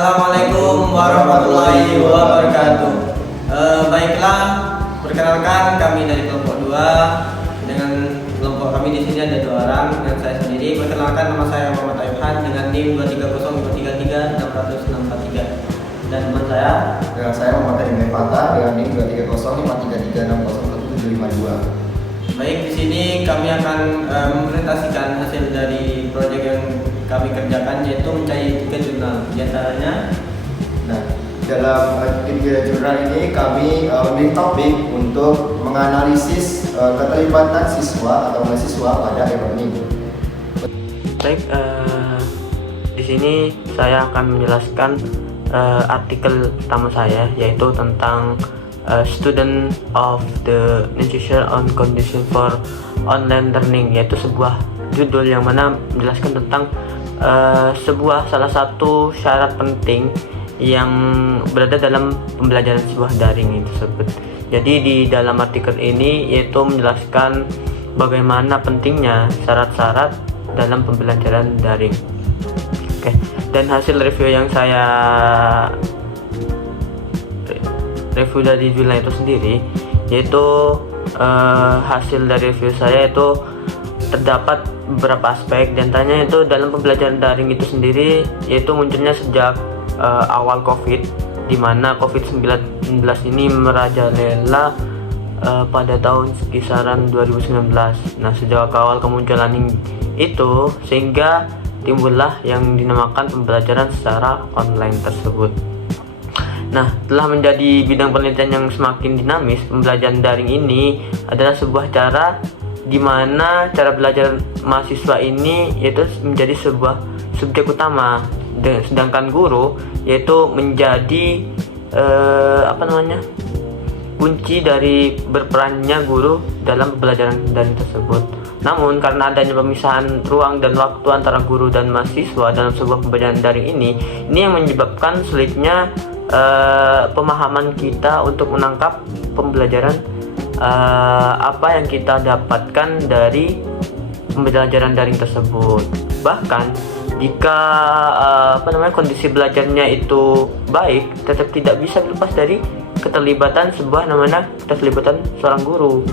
Assalamualaikum warahmatullahi wabarakatuh. Baiklah, perkenalkan kami dari kelompok 2. Dengan kelompok kami di sini ada 2 orang dan saya sendiri. Perkenalkan, nama saya Muhammad Ayuhan dengan NIM 230533643. Dan teman saya Dengan saya Muhammad Adi Fatah dengan NIM 2305336011752. Baik, di sini kami akan mempresentasikan hasil dari proyek yang kami kerjakan, yaitu mencari 3 jurnal. Di antaranya, Dalam 3 jurnal ini kami memilih topik untuk menganalisis keterlibatan siswa atau mahasiswa pada e-learning. Baik, di sini saya akan menjelaskan artikel pertama saya, yaitu tentang Student of the Institution on Condition for Online Learning, yaitu sebuah judul yang mana menjelaskan tentang salah satu syarat penting yang berada dalam pembelajaran sebuah daring tersebut. Jadi di dalam artikel ini yaitu menjelaskan bagaimana pentingnya syarat-syarat dalam pembelajaran daring. Oke, dan hasil review yang saya review dari jurnal itu sendiri, yaitu hasil dari review saya itu terdapat beberapa aspek. Dan antaranya itu dalam pembelajaran daring itu sendiri, yaitu munculnya sejak awal COVID, di mana COVID-19 ini merajalela pada tahun kisaran 2019. Nah, sejak awal kemunculan itu sehingga timbullah yang dinamakan pembelajaran secara online tersebut. Nah, telah menjadi bidang penelitian yang semakin dinamis, pembelajaran daring ini adalah sebuah cara di mana cara belajar mahasiswa ini yaitu menjadi sebuah subjek utama, sedangkan guru yaitu menjadi kunci dari berperannya guru dalam pembelajaran daring tersebut. Namun karena adanya pemisahan ruang dan waktu antara guru dan mahasiswa dalam sebuah pembelajaran daring ini yang menyebabkan sulitnya pemahaman kita untuk menangkap pembelajaran apa yang kita dapatkan dari pembelajaran daring tersebut. Bahkan jika kondisi belajarnya itu baik, tetap tidak bisa lepas dari keterlibatan keterlibatan seorang guru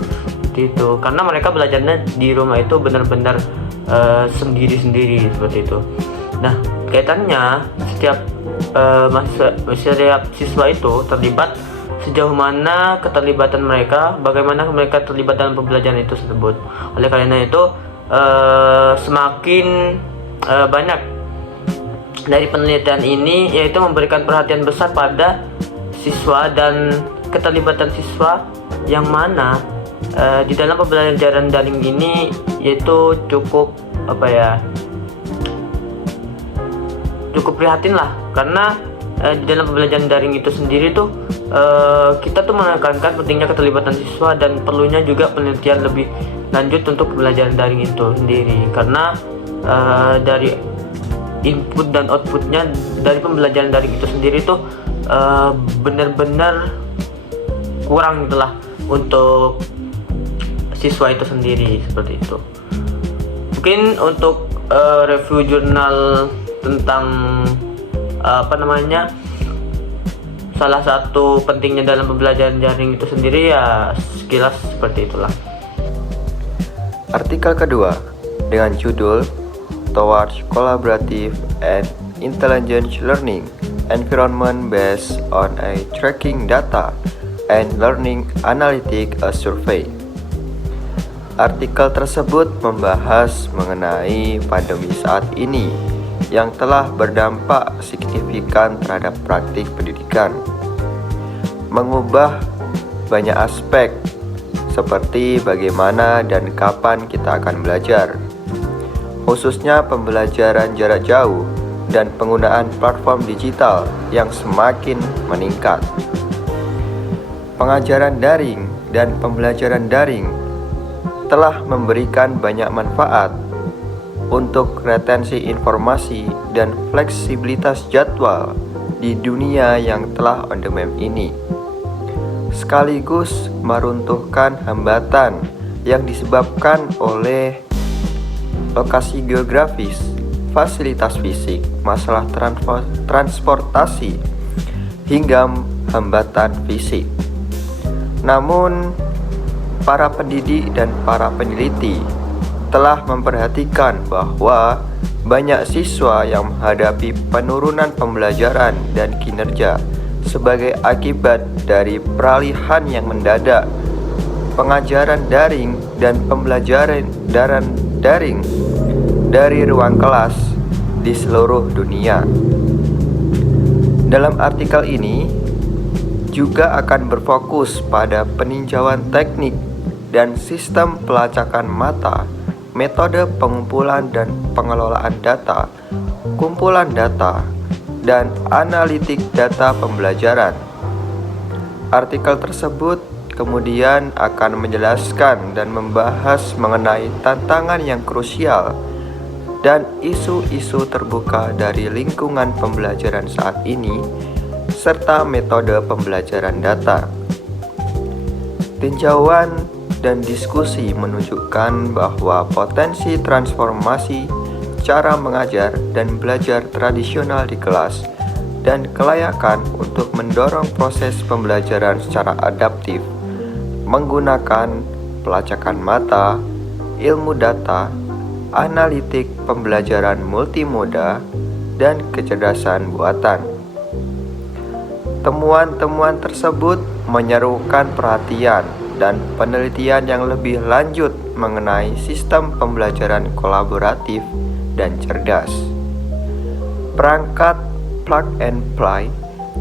gitu. Karena mereka belajarnya di rumah itu benar-benar sendiri-sendiri seperti itu. Nah, kaitannya setiap siswa itu terlibat sejauh mana keterlibatan mereka, bagaimana mereka terlibat dalam pembelajaran itu tersebut. Oleh karena itu semakin banyak dari penelitian ini yaitu memberikan perhatian besar pada siswa dan keterlibatan siswa, yang mana di dalam pembelajaran daring ini yaitu cukup prihatin lah, karena di dalam pembelajaran daring itu sendiri tuh kita tuh menekankan pentingnya keterlibatan siswa dan perlunya juga penelitian lebih lanjut untuk pembelajaran daring itu sendiri, karena dari input dan outputnya dari pembelajaran daring itu sendiri tuh benar-benar kurang gitulah untuk siswa itu sendiri, seperti itu. Mungkin untuk review jurnal tentang salah satu pentingnya dalam pembelajaran daring itu sendiri, ya sekilas seperti itulah. Artikel kedua dengan judul Towards Collaborative and Intelligent Learning Environment Based on a Tracking Data and Learning Analytic a Survey. Artikel tersebut membahas mengenai pandemi saat ini yang telah berdampak signifikan terhadap praktik pendidikan, mengubah banyak aspek seperti bagaimana dan kapan kita akan belajar, khususnya pembelajaran jarak jauh dan penggunaan platform digital yang semakin meningkat. Pengajaran daring dan pembelajaran daring telah memberikan banyak manfaat untuk retensi informasi dan fleksibilitas jadwal di dunia yang telah on demand ini, sekaligus meruntuhkan hambatan yang disebabkan oleh lokasi geografis fasilitas fisik, masalah transportasi, hingga hambatan fisik. Namun, para pendidik dan para peneliti telah memperhatikan bahwa banyak siswa yang menghadapi penurunan pembelajaran dan kinerja sebagai akibat dari peralihan yang mendadak pengajaran daring dan pembelajaran daring dari ruang kelas di seluruh dunia. Dalam artikel ini juga akan berfokus pada peninjauan teknik dan sistem pelacakan mata, metode pengumpulan dan pengelolaan data, kumpulan data, dan analitik data pembelajaran. Artikel tersebut kemudian akan menjelaskan dan membahas mengenai tantangan yang krusial dan isu-isu terbuka dari lingkungan pembelajaran saat ini, serta metode pembelajaran data. Tinjauan dan diskusi menunjukkan bahwa potensi transformasi cara mengajar dan belajar tradisional di kelas dan kelayakan untuk mendorong proses pembelajaran secara adaptif menggunakan pelacakan mata, ilmu data, analitik pembelajaran multimoda, dan kecerdasan buatan. Temuan-temuan tersebut menyerukan perhatian dan penelitian yang lebih lanjut mengenai sistem pembelajaran kolaboratif dan cerdas. Perangkat plug and play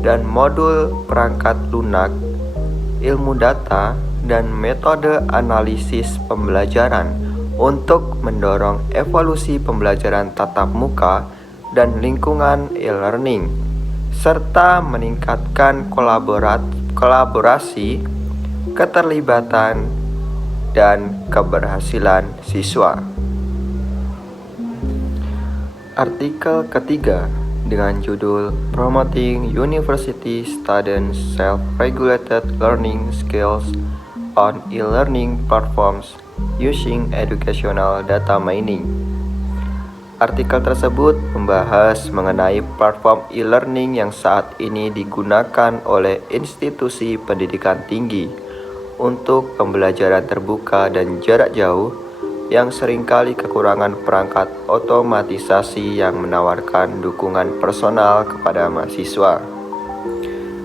dan modul perangkat lunak, ilmu data, dan metode analisis pembelajaran untuk mendorong evolusi pembelajaran tatap muka dan lingkungan e-learning, serta meningkatkan kolaborasi, keterlibatan, dan keberhasilan siswa. Artikel ketiga dengan judul Promoting University Students Self-Regulated Learning Skills on E-Learning Platforms Using Educational Data Mining. Artikel tersebut membahas mengenai platform e-learning yang saat ini digunakan oleh institusi pendidikan tinggi untuk pembelajaran terbuka dan jarak jauh yang seringkali kekurangan perangkat otomatisasi yang menawarkan dukungan personal kepada mahasiswa.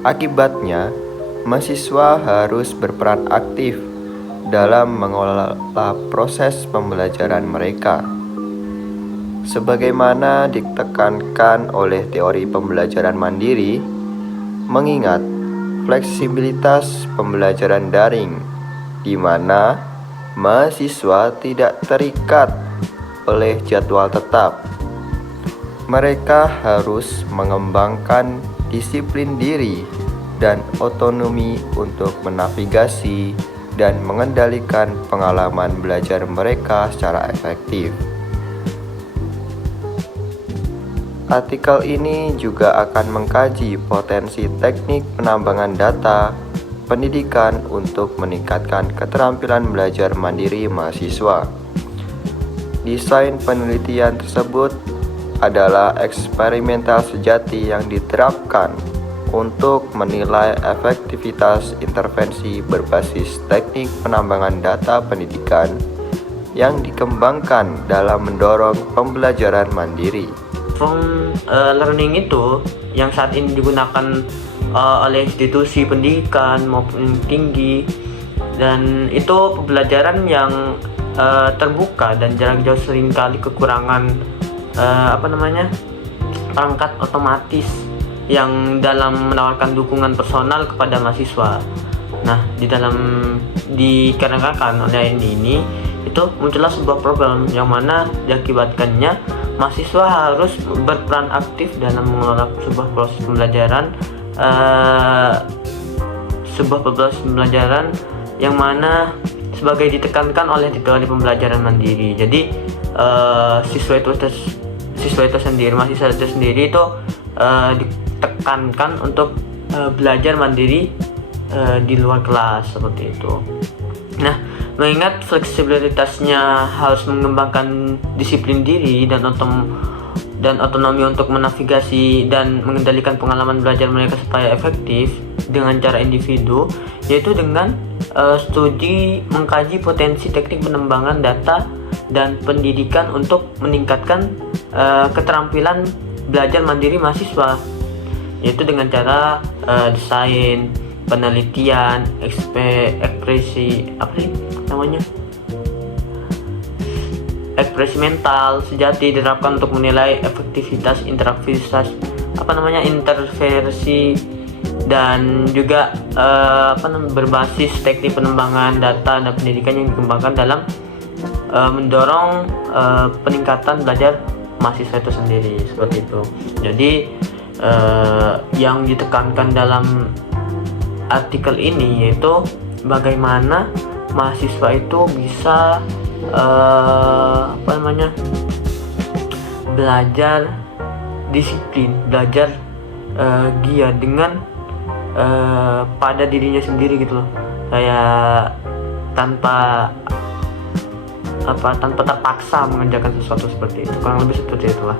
Akibatnya, mahasiswa harus berperan aktif dalam mengelola proses pembelajaran mereka. Sebagaimana ditekankan oleh teori pembelajaran mandiri, mengingat fleksibilitas pembelajaran daring, di mana mahasiswa tidak terikat oleh jadwal tetap. Mereka harus mengembangkan disiplin diri dan otonomi untuk menavigasi dan mengendalikan pengalaman belajar mereka secara efektif. Artikel ini juga akan mengkaji potensi teknik penambangan data pendidikan untuk meningkatkan keterampilan belajar mandiri mahasiswa. Desain penelitian tersebut adalah eksperimental sejati yang diterapkan untuk menilai efektivitas intervensi berbasis teknik penambangan data pendidikan yang dikembangkan dalam mendorong pembelajaran mandiri. Learning itu yang saat ini digunakan oleh institusi pendidikan maupun tinggi, dan itu pembelajaran yang terbuka dan jarak jauh seringkali kekurangan perangkat otomatis yang dalam menawarkan dukungan personal kepada mahasiswa. Nah, dikarenakan oleh ini itu muncullah sebuah problem yang mana diakibatkannya mahasiswa harus berperan aktif dalam mengelola sebuah proses pembelajaran yang mana sebagai ditekankan oleh teori pembelajaran mandiri. Jadi mahasiswa itu sendiri itu ditekankan untuk belajar mandiri di luar kelas seperti itu. Nah, mengingat fleksibilitasnya harus mengembangkan disiplin diri dan dan otonomi untuk menavigasi dan mengendalikan pengalaman belajar mereka supaya efektif dengan cara individu, yaitu dengan studi mengkaji potensi teknik pengembangan data dan pendidikan untuk meningkatkan keterampilan belajar mandiri mahasiswa, yaitu dengan cara desain, penelitian, ekspresi mental sejati diterapkan untuk menilai efektivitas intervensi dan juga berbasis teknik pengembangan data dan pendidikan yang dikembangkan dalam mendorong peningkatan belajar mahasiswa itu sendiri, seperti itu. Jadi yang ditekankan dalam artikel ini yaitu bagaimana mahasiswa itu bisa belajar disiplin, belajar giat dengan pada dirinya sendiri gitu loh, kayak tanpa terpaksa mengerjakan sesuatu seperti itu, kurang lebih seperti itulah.